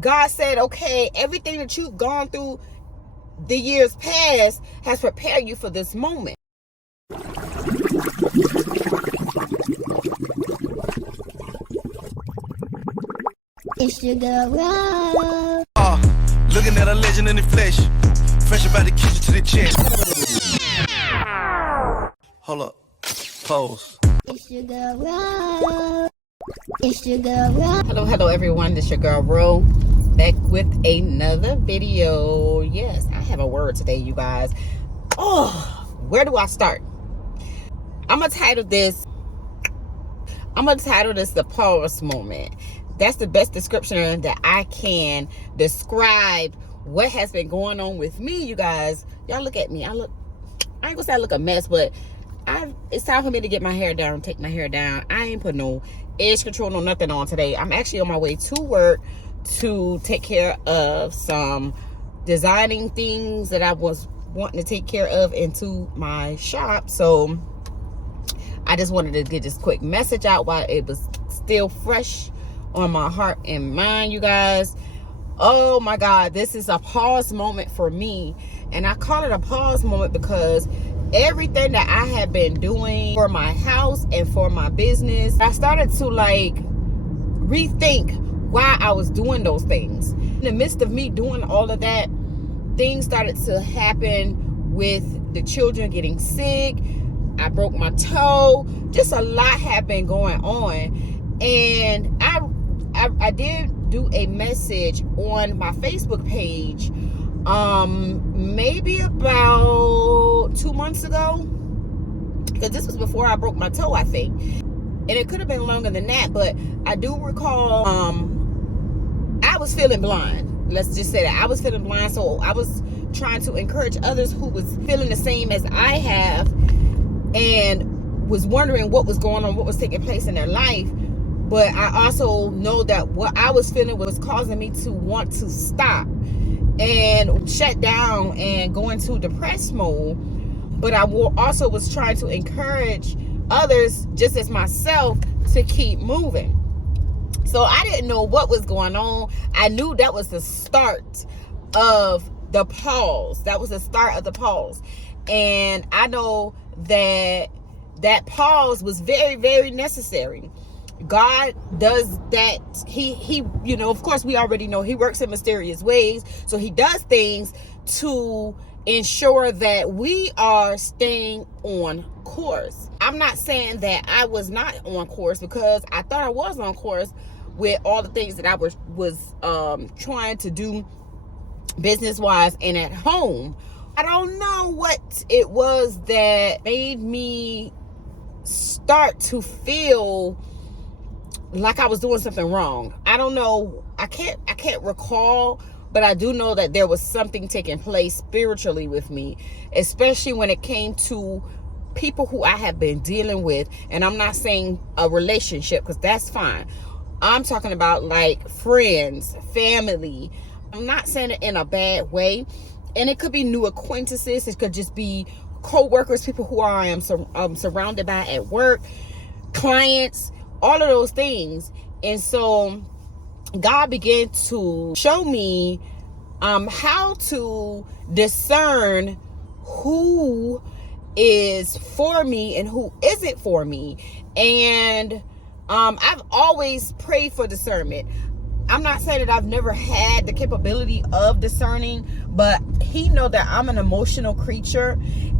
God said, okay, everything that you've gone through the years past has prepared you for this moment. It's your girl, Ro. Looking at a legend in the flesh. Fresh about the kitchen to the chest. Hold up. Pose. It's your girl, Ro. It's your girl, Ro. Hello everyone, this your girl Ro, back with another video. Yes, I have a word today, you guys. Oh, where do I start? I'm gonna title this the pause moment. That's the best description that I can describe what has been going on with me, you guys. Y'all look at me. I ain't gonna say I look a mess, but it's time for me to get my hair down, take my hair down. I ain't put no edge control, no nothing on today. I'm actually on my way to work to take care of some designing things that I was wanting to take care of into my shop. So I just wanted to get this quick message out while it was still fresh on my heart and mind, you guys. Oh my God, this is a pause moment for me. And I call it a pause moment because everything that I have been doing for my house and for my business, I started to rethink why I was doing those things. In the midst of me doing all of that, things started to happen with the children getting sick. I broke my toe. Just a lot had been going on. And I did do a message on my Facebook page maybe about 2 months ago, because this was before I broke my toe, I think, and it could have been longer than that, but I do recall I was feeling blind. Let's just say that I was feeling blind. So I was trying to encourage others who was feeling the same as I have and was wondering what was going on, what was taking place in their life. But I also know that what I was feeling was causing me to want to stop and shut down and go into depressed mode. But I also was trying to encourage others, just as myself, to keep moving. So I didn't know what was going on. I knew that was the start of the pause. That was the start of the pause. And I know that that pause was very, very necessary. God does that. He, you know, of course we already know he works in mysterious ways. So he does things to ensure that we are staying on course. I'm not saying that I was not on course, because I thought I was on course with all the things that I was trying to do business wise and at home. I don't know what it was that made me start to feel like I was doing something wrong. I don't know. I can't recall, but I do know that there was something taking place spiritually with me, especially when it came to people who I have been dealing with. And I'm not saying a relationship, because that's fine. I'm talking about like friends, family. I'm not saying it in a bad way. And it could be new acquaintances. It could just be co-workers, people who I am surrounded by at work, clients, all of those things. And so God began to show me how to discern who is for me and who isn't for me. And I've always prayed for discernment. I'm not saying that I've never had the capability of discerning, but he knows that I'm an emotional creature,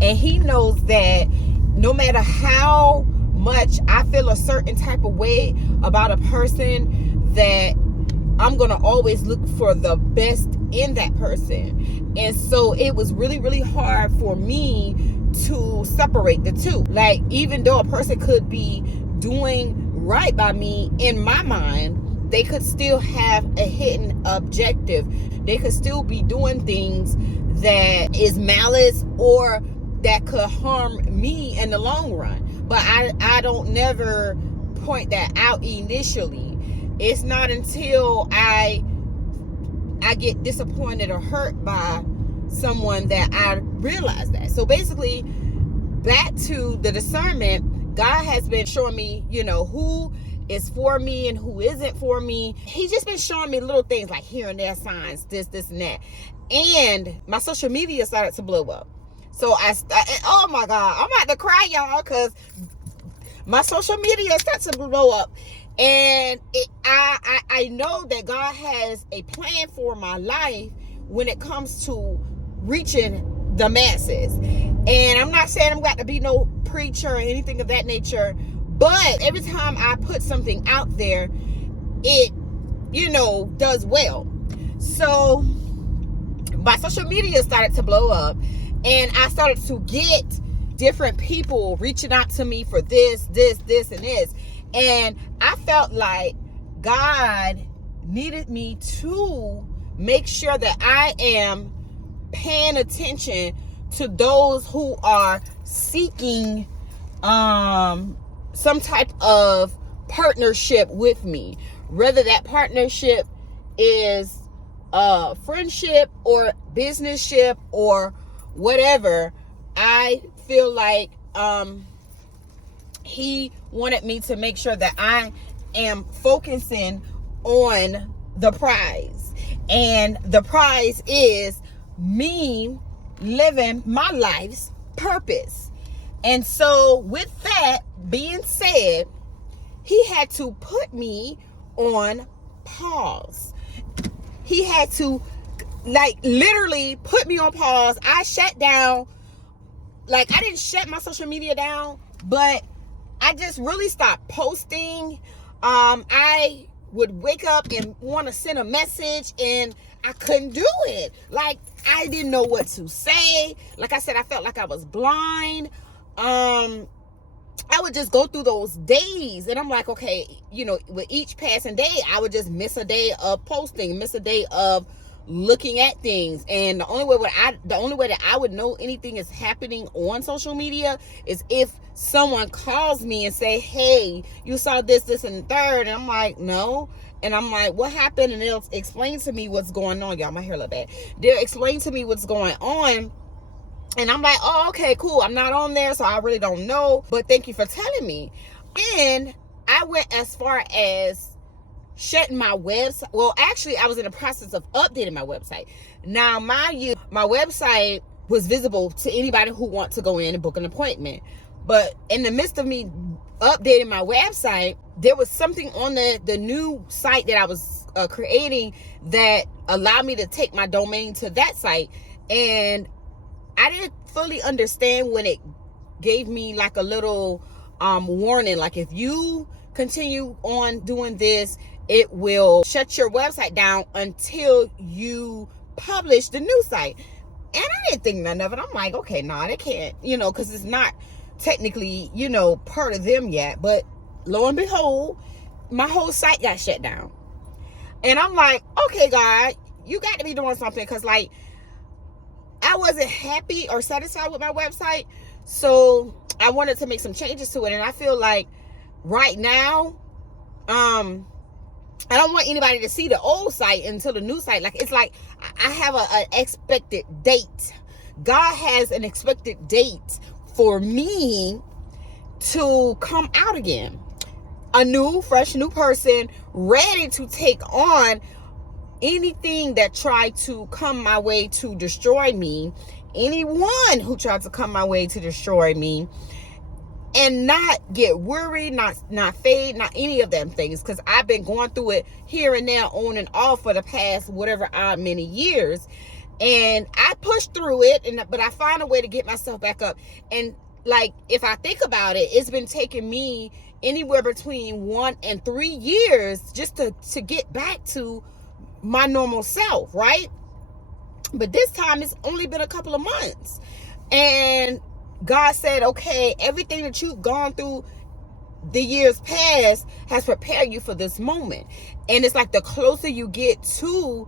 and he knows that no matter how much I feel a certain type of way about a person, that I'm gonna always look for the best in that person. And so it was really, really hard for me to separate the two. Like, even though a person could be doing right by me in my mind, they could still have a hidden objective. They could still be doing things that is malice or that could harm me in the long run. But I don't never point that out initially. It's not until I get disappointed or hurt by someone that I realize that. So basically, back to the discernment, God has been showing me, you know, who is for me and who isn't for me. He's just been showing me little things like here and there signs, this and that. And my social media started to blow up. So oh my God, I'm about to cry, y'all, because my social media started to blow up. And I know that God has a plan for my life when it comes to reaching the masses. And I'm not saying I'm got to be no preacher or anything of that nature, but every time I put something out there, it, does well. So my social media started to blow up, and I started to get different people reaching out to me for this, and this. And I felt like God needed me to make sure that I am paying attention to those who are seeking some type of partnership with me, whether that partnership is friendship or businessship or whatever. I feel like he wanted me to make sure that I am focusing on the prize, and the prize is me living my life's purpose. And so with that being said, he had to put me on pause. He had to literally put me on pause. I shut down. I didn't shut my social media down, but I just really stopped posting. I would wake up and want to send a message, and I couldn't do it. I didn't know what to say. Like I said, I felt like I was blind. I would just go through those days, and I'm like, okay, with each passing day, I would just miss a day of posting, miss a day of looking at things. And the only way that I would know anything is happening on social media is if someone calls me and say, hey, you saw this, and the third. And I'm like, no. And I'm like, what happened? And they'll explain to me what's going on. Y'all, my hair look bad. They'll explain to me what's going on. And I'm like, oh, okay, cool. I'm not on there, so I really don't know. But thank you for telling me. And I went as far as shutting my website. Well, actually, I was in the process of updating my website. Now, my website was visible to anybody who wants to go in and book an appointment. But in the midst of me updating my website, there was something on the new site that I was creating that allowed me to take my domain to that site. And I didn't fully understand when it gave me a little warning, if you continue on doing this, it will shut your website down until you publish the new site. And I didn't think none of it. I'm like, okay, nah, they can't, because it's not technically, part of them yet. But lo and behold, my whole site got shut down. And I'm like, okay, God, you got to be doing something, because I wasn't happy or satisfied with my website. So I wanted to make some changes to it. And I feel like right now, I don't want anybody to see the old site until the new site. It's like I have an expected date. God has an expected date for me to come out again. A new, fresh, new person ready to take on anything that tried to come my way to destroy me. Anyone who tried to come my way to destroy me. And not get worried, not fade, not any of them things. Because I've been going through it here and there, on and off, for the past many years. And I pushed through it, but I find a way to get myself back up. And if I think about it, it's been taking me anywhere between 1 and 3 years just to get back to my normal self, right? But this time it's only been a couple of months. And God said, okay, everything that you've gone through the years past has prepared you for this moment. And it's the closer you get to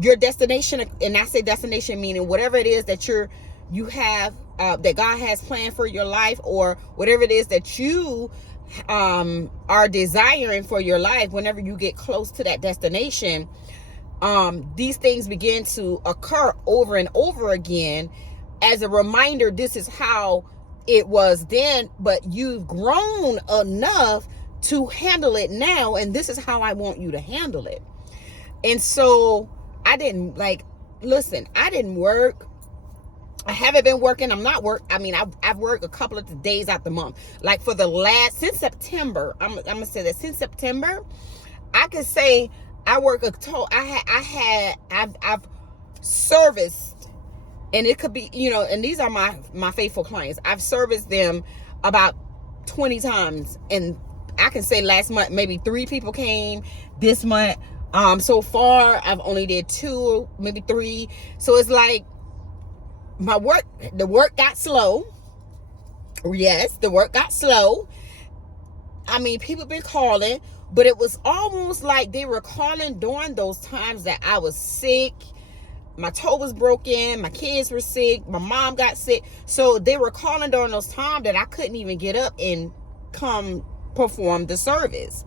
your destination, and I say destination meaning whatever it is that you have, that God has planned for your life, or whatever it is that you are desiring for your life. Whenever you get close to that destination, these things begin to occur over and over again as a reminder. This is how it was then, but you've grown enough to handle it now, and this is how I want you to handle it. And so I didn't I didn't work. I haven't been working. I've worked a couple of days out the month. Like for since September, I'm gonna say that since September, I could say I work I've serviced, and it could be, and these are my faithful clients. I've serviced them about 20 times, and I can say last month maybe 3 people came. This month, so far I've only did 2, maybe 3. So it's like the work got slow. Yes, the work got slow. I mean, people been calling, but it was almost like they were calling during those times that I was sick. My toe was broken. My kids were sick. My mom got sick. So they were calling during those times that I couldn't even get up and come perform the service.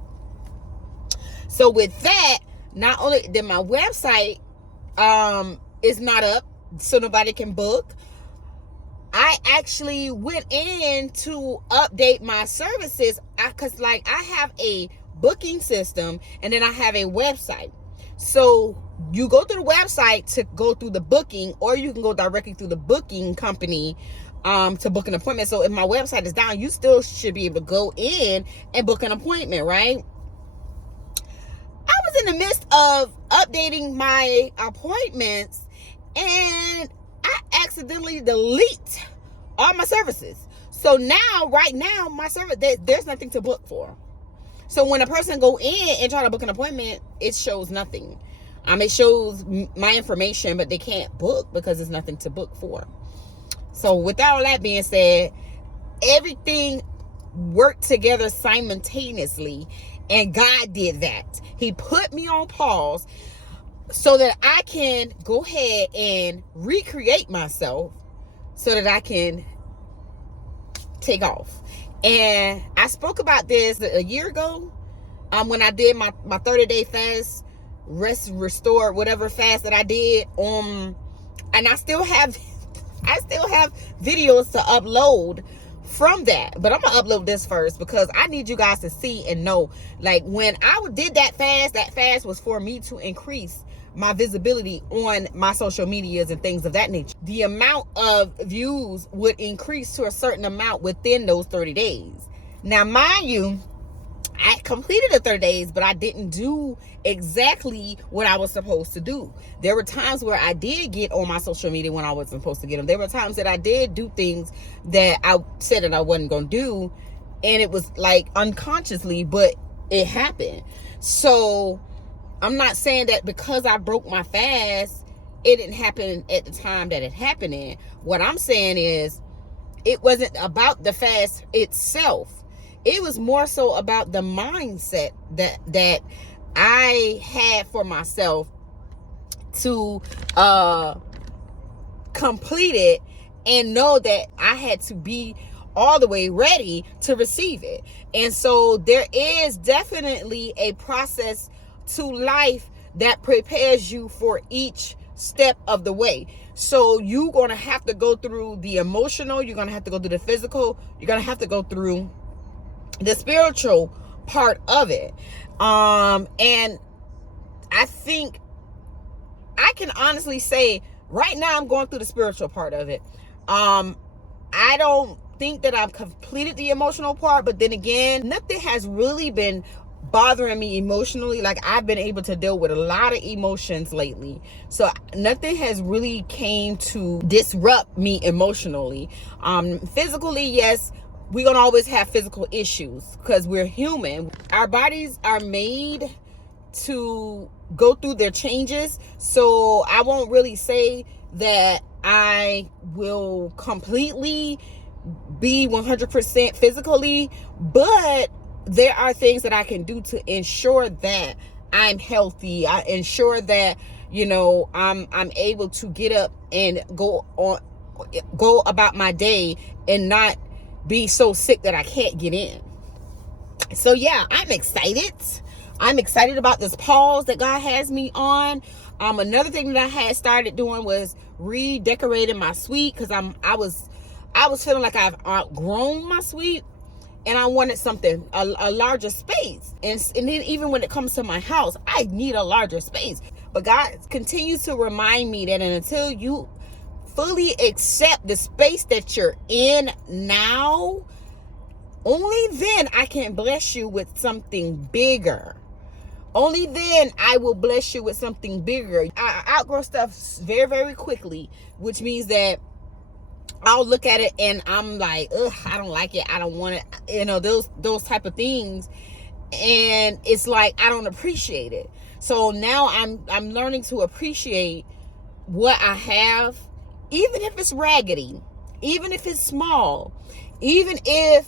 So with that, not only did my website is not up, so nobody can book, I actually went in to update my services, because I have a booking system and then I have a website. So you go to the website to go through the booking, or you can go directly through the booking company to book an appointment. So if my website is down, you still should be able to go in and book an appointment, right? I was in the midst of updating my appointments, and I accidentally delete all my services. So right now, my service, there's nothing to book for. So when a person go in and try to book an appointment, it shows nothing. It shows my information, but they can't book because there's nothing to book for. So with all that being said, everything worked together simultaneously, and God did that. He put me on pause so that I can go ahead and recreate myself so that I can take off. And I spoke about this a year ago when I did my 30-day fast, restore, whatever fast that I did. And I still have videos to upload from that, but I'm gonna upload this first because I need you guys to see and know, like, when I did that fast was for me to increase my visibility on my social medias and things of that nature. The amount of views would increase to a certain amount within those 30 days. Now, mind you, I completed the 30 days, but I didn't do exactly what I was supposed to do. There were times where I did get on my social media when I wasn't supposed to get them. There were times that I did do things that I said that I wasn't going to do, and it was like unconsciously, but it happened. So I'm not saying that because I broke my fast, it didn't happen at the time that it happened in. What I'm saying is, it wasn't about the fast itself. It was more so about the mindset that I had for myself to complete it and know that I had to be all the way ready to receive it. And so there is definitely a process to life that prepares you for each step of the way. So you're going to have to go through the emotional, you're going to have to go through the physical, you're going to have to go through the spiritual part of it. And I think I can honestly say right now I'm going through the spiritual part of it. I don't think that I've completed the emotional part, but then again, nothing has really been bothering me emotionally. Like, I've been able to deal with a lot of emotions lately, so nothing has really came to disrupt me emotionally. Physically, yes, we're gonna always have physical issues because we're human. Our bodies are made to go through their changes, so I won't really say that I will completely be 100% physically, but there are things that I can do to ensure that I'm healthy. I ensure that, I'm able to get up and go about my day and not be so sick that I can't get in. So yeah, I'm excited. I'm excited about this pause that God has me on. Another thing that I had started doing was redecorating my suite, because I was feeling like I've outgrown my suite. and I wanted something, a larger space. And then even when it comes to my house, I need a larger space. But God continues to remind me that until you fully accept the space that you're in now, only then I can bless you with something bigger. Only then I will bless you with something bigger. I outgrow stuff very, very quickly, which means that I'll look at it and I'm like, ugh, I don't like it. I don't want it. You know, those type of things. And it's like, I don't appreciate it. So now I'm learning to appreciate what I have, even if it's raggedy, even if it's small, even if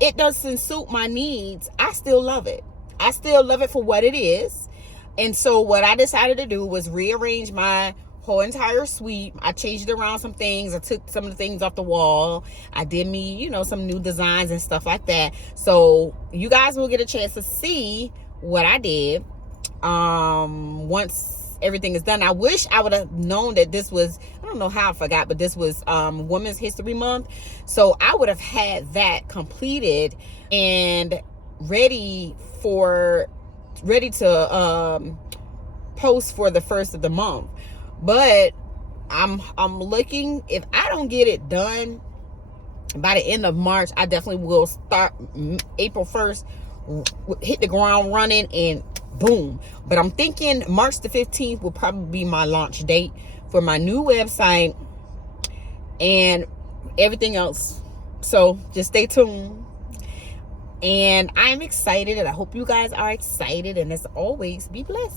it doesn't suit my needs, I still love it. I still love it for what it is. And so what I decided to do was rearrange my whole entire suite. I changed around some things. I took some of the things off the wall. I did me, you know, some new designs and stuff like that. So you guys will get a chance to see what I did once everything is done. I wish I would have known that this was, I don't know how I forgot, but this was Women's History Month. So I would have had that completed and ready to post for the first of the month. But I'm looking, if I don't get it done by the end of March, I definitely will start April 1st, hit the ground running and boom. But I'm thinking March the 15th will probably be my launch date for my new website and everything else. So just stay tuned. And I'm excited, and I hope you guys are excited. And as always, be blessed.